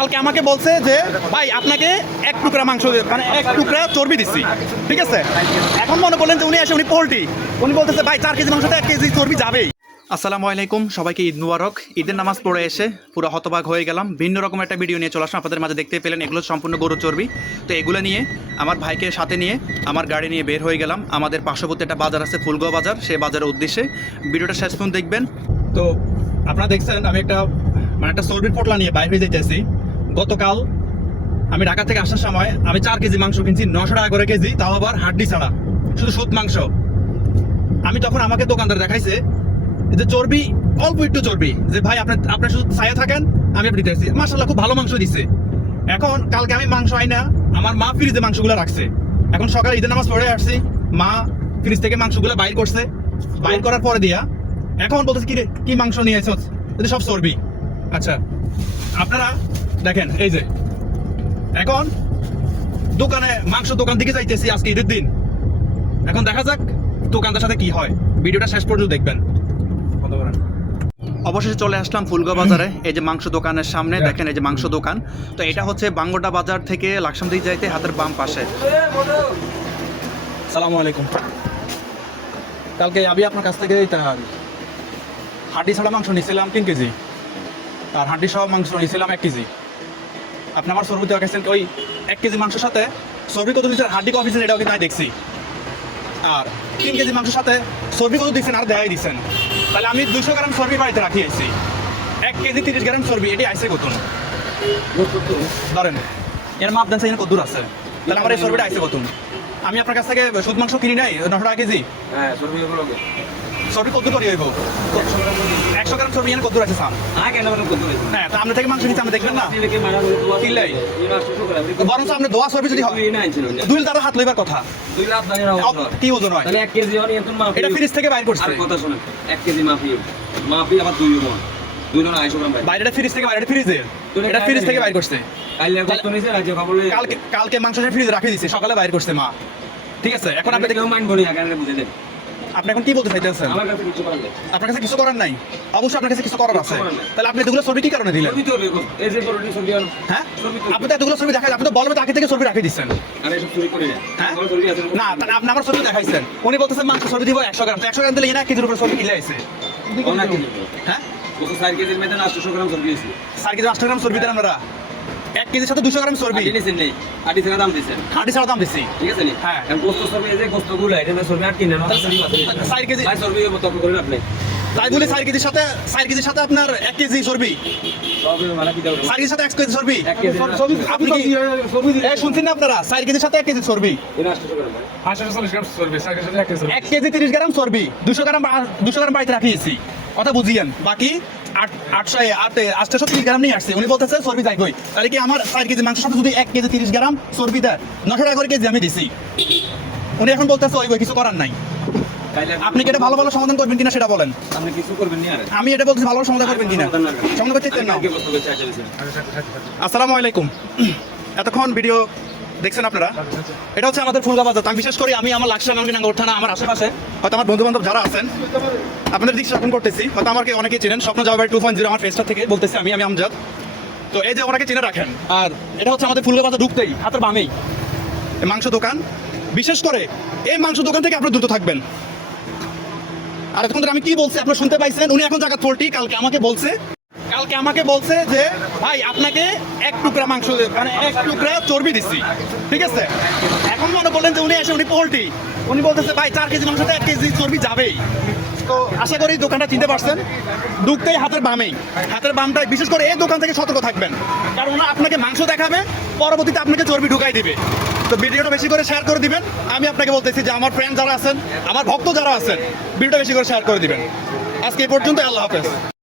কালকে আমাকে বলছে যে ভাই আপনাকে এক টুকরা মাংস মানে এক টুকরা চর্বি দিচ্ছি, ঠিক আছে। এখন মনে করলেন যে উনি এসে উনি পোল্ট্রি, উনি বলতেছে ভাই 4 কেজি মাংসতে 1 কেজি চর্বি যাবেই। আসসালামু আলাইকুম, সবাইকে ঈদ মুবারক। ঈদের নামাজ পড়ে এসে পুরো হতবাক হয়ে গেলাম। ভিন্ন রকম একটা ভিডিও নিয়ে চলে আসলাম আপনাদের মাঝে। দেখতে পেলেন এগুলো সম্পূর্ণ গরু চর্বি। তো এগুলো নিয়ে আমার ভাইকে সাথে নিয়ে আমার গাড়ি নিয়ে বের হয়ে গেলাম। আমাদের পার্শ্ববর্তী একটা বাজার আছে ফুলগাঁও বাজার, সেই বাজারের উদ্দেশ্যে। ভিডিওটা শেষ পর্যন্ত দেখবেন। তো আপনারা দেখছেন আমি একটা চর্বির পোটলা নিয়ে বাইরে হয়ে যেতেছি। গতকাল আমি ঢাকা থেকে আসার সময় আমি 4 কেজি মাংস কিনছি 900 টাকা করে কেজি, তাও আবার হাড্ডি ছাড়া, শুধু সুদ মাংস। আমি তখন আমাকে দোকানদার দেখাইছে যে চর্বি অল্প একটু চর্বি, যে ভাই আপনার শুধু ছায়া থাকেন, আমি আপনি দিতেছি। মাশাআল্লাহ খুব ভালো মাংস দিচ্ছে। এখন কালকে আমি মাংস আই না, আমার মা ফ্রিজে মাংসগুলো রাখছে। এখন সকালে ঈদের নামাজ পড়ে আসছি, মা ফ্রিজ থেকে মাংসগুলো বাইর করছে। বাইর করার পরে দিয়া এখন বলতেছে কি মাংস নিয়ে এসেছ, এটা সব চর্বি। আচ্ছা আপনারা দেখেন, এই যে এখন মাংস দোকান দিকে যাইতেছি আজকে ঈদের দিন। এখন দেখা যাক দোকানদার সাথে কি হয়, ভিডিওটা শেষ পর্যন্ত দেখবেন। অবশেষে চলে আসলাম ফুলগাঁও বাজারে। এই যে মাংস দোকানের সামনে দেখেন, এই যে মাংস দোকান। তো এটা হচ্ছে বাঙ্গোটা বাজার থেকে লাকসাম দিকে যাইতে হাতের বাম পাশে। আসসালামু আলাইকুম। কালকে আমি আপনার কাছ থেকে হাড্ডি ছাড়া মাংস নিয়েছিলাম 3 কেজি, আর হাড্ডি সহ মাংস নিয়েছিলাম 1 কেজি। আপনি আমার চর্বি দেওয়া গেছেন ওই 1 কেজি মাংসের সাথে চর্বি কত দিচ্ছেন, হাড্ডি কফি দিচ্ছেন, এটাও কিন্তু আমি দেখছি। আর 3 কেজি মাংসের সাথে চর্বি কত দিচ্ছেন আর দেখাই দিচ্ছেন। তাহলে আমি 200 গ্রাম চর্বি বাড়িতে রাখি আইছি। 1 কেজি 30 গ্রাম চর্বি, এটি আইসে কত ধরেন, এর মাপ দেন এখানে কত দূর আছে, তাহলে আমার এই চর্বিটা আইসে কত। আমি আপনার কাছ থেকে সুদ মাংস কিনি নাই 900 টাকা কেজি। চর্বি কত করে হইব? 100 গ্রাম চর্বি এখানে কত দূর আছে সাম? হ্যাঁ, তা আপনার থেকে মাংস নিচ্ছে আমরা দেখবেন না কিনলাই, বরং আপনি দোয়া চর্বি যদি হয় 2 লিটার হাত লইবার কথা। কি ওজন হয়? এটা ফ্রিজ থেকে বাইর করছে। কথা শুনেন, 1 কেজি মাফি আবার 2 মণ 200 গ্রাম বাইরেটা ফ্রিজ থেকে, বাইরেটা ফ্রিজে, এটা ফ্রিজ থেকে বাইর করছে। কালকে মাংসটা ফ্রিজে রাখে দিছে, সকালে বাইর করছে মা, ঠিক আছে। এখন আপনি কেউ মাইন্ড বনি আগে বুঝে দেন। আপনি এখন কি বলতে চাইতেছেন? আমার কাছে কিছু করার নেই। আপনার কাছে কিছু করার নাই? অবশ্যই আপনার কাছে কিছু করার আছে। তাহলে আপনি এতগুলো ছবি কি কারণে দিলেন? এই যে বড়টি ছবি আনো, হ্যাঁ আপনি তো এতগুলো ছবি দেখাইলেন, আপনি তো বলবেন আগে থেকে ছবি রাখে দিচ্ছেন। আমি এসব চুরি করি না। হ্যাঁ আমার ছবি আছে না, তাহলে আপনি আমার ছবি দেখাইছেন। উনি বলতেছেন মাংস ছবি দিব 100 গ্রাম, 100 গ্রাম দিলে এনা কেজির উপর ছবি কিলে আইছে। অনেক কিছু। হ্যাঁ কত 4 কেজির মধ্যে 800 গ্রাম চর্বি আছে। 4 কেজি 800 গ্রাম চর্বি দেন আপনারা, 1 কেজির সাথে 200 গ্রাম চর্বি। আটি নিছেন নেই, আটি টাকা দাম দিছেন, হাঁটি ছাড়া দাম দিচ্ছি, ঠিক আছে নি? হ্যাঁ। এখন গোস্ত চর্বি এই যে গোস্তগুলো এটা না চর্বি আর কিনে না 4 কেজি ভাই চর্বি তর্ক করেন আপনি। তাই বলে 4 কেজির সাথে আপনার 1 কেজি চর্বি, সবই মানে কি দাও 4 কেজির সাথে 1 কেজি চর্বি। 1 কেজি আপনি কি এই শুনছেন না আপনারা? 4 কেজির সাথে 1 কেজি চর্বি, এটা 800 গ্রাম ভাই। 840 গ্রাম চর্বি, 4 কেজি 1 কেজি 1 কেজি 30 গ্রাম চর্বি, 200 গ্রাম বাড়িতে রাখিয়েছি। কথা বুঝিয়েন, বাকি 830 গ্রাম নিয়ে আসছে। উনি বলতেছে চর্বি যাইবই। তাহলে কি আমার 4 কেজি মাংসের সাথে যদি 1 কেজি 30 গ্রাম চর্বি দেয় 900 টাকা করে কেজি আমি দিছি। উনি এখন বলতেছে ওই কিছু করার নাই। আপনি কি এটা ভালো সমাধান করবেন কিনা সেটা বলেন। আপনি কিছু করবেন নি আর আমি এটা বলছি ভালো সমাধান করবেন কিনা, সমাধান করতে চান না। আগে বস্তু বেচে আসেছেন। আসসালামু আলাইকুম। এতক্ষণ ভিডিও দেখছেন আপনারা, এটা হচ্ছে আমাদের ফুলগাঁও বাজার। আমি বিশেষ করে আমি আমার লাকসাম নাঙ্গর থানা আমার আশেপাশে হয়তো আমার বন্ধু বান্ধব যারা আছেন আপনাদের দিক স্থাপন করতেছি, হয়তো আমাকে অনেকেই চেনেন। স্বপ্ন যাওয়ার 2.0 আমার ফেসটা থেকে বলতেছি আমি আমজাদ। তো এই যে ওনাকে চিনে রাখেন। আর এটা হচ্ছে আমাদের ফুলগাঁও বাজার ঢুকতেই হাতের বামেই মাংস দোকান। বিশেষ করে এই মাংস দোকান থেকে আপনারা দ্রুত থাকবেন। আর এখন আমি কি বলছি আপনারা শুনতে পাইছেন। উনি এখন জায়গা পোল্ট্রি কালকে আমাকে বলছে যে ভাই আপনাকে 1 টুকরা মাংস মানে 1 টুকরা চর্বি দিচ্ছি, ঠিক আছে। এখন মনে বললেন যে উনি পোল্ট্রি, উনি বলতেছে ভাই 4 কেজি মাংসতে 1 কেজি চর্বি যাবেই। তো আশা করি দোকানটা চিনতে পারছেন। ঢুকতেই হাতের বামটাই বিশেষ করে এই দোকান থেকে সতর্ক থাকবেন, কারণ ওরা আপনাকে মাংস দেখাবে, পরবর্তীতে আপনাকে চর্বি ঢুকাই দিবে। তো ভিডিওটা বেশি করে শেয়ার করে দিবেন। আমি আপনাকে বলতেছি যে আমার ফ্রেন্ড যারা আছেন, আমার ভক্ত যারা আছেন, ভিডিওটা বেশি করে শেয়ার করে দিবেন। আজকে এই পর্যন্ত, আল্লাহ হাফেজ।